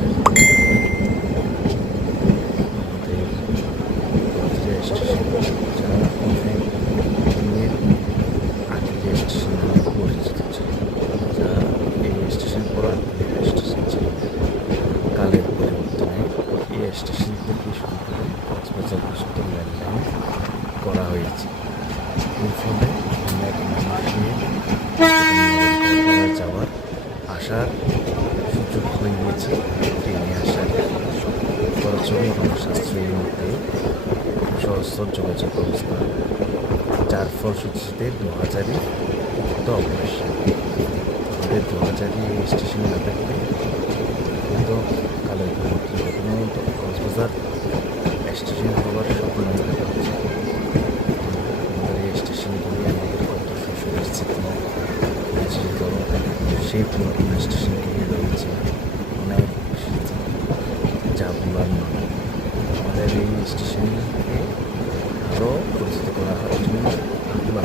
কর্মচারী আমাদের স্টেশন, যারা অনেক দিনের আগে যে স্টেশন নামে পরিচিত ছিল, যা এই স্টেশন পুরাতন স্টেশন ছিল। কালের পরিবর্তনে এই স্টেশন থেকে শুরু করে কক্সবাজার পর্যন্ত রেল লাইন করা হয়েছে। এর ফলে অনেক মানুষের যাওয়ার আসার সুযোগ হয়ে গেছে। ট্রেনে আসার খরচও এবং সাশ্রয়ীর মধ্যে সহজতর যোগাযোগ ব্যবস্থা, যার ফলশ্রুতিতে 2000-ই উক্ত অভ্যাস। আমাদের 2000-ই এই স্টেশন না থাকলে কিন্তু কালের পরিবর্তন প্রথমত কক্সবাজার স্টেশন হওয়ার স্বপ্ন দেখা হচ্ছে। আমাদের এই স্টেশনগুলি আমাদের কত শৈশবের স্মৃতি আজীবিত সেই পুরাতন স্টেশনকে রয়েছে অনেক স্মৃতি, যা ভুলার নয়। আমাদের এই স্টেশনকে আরও পরিচিত করার জন্য আকুল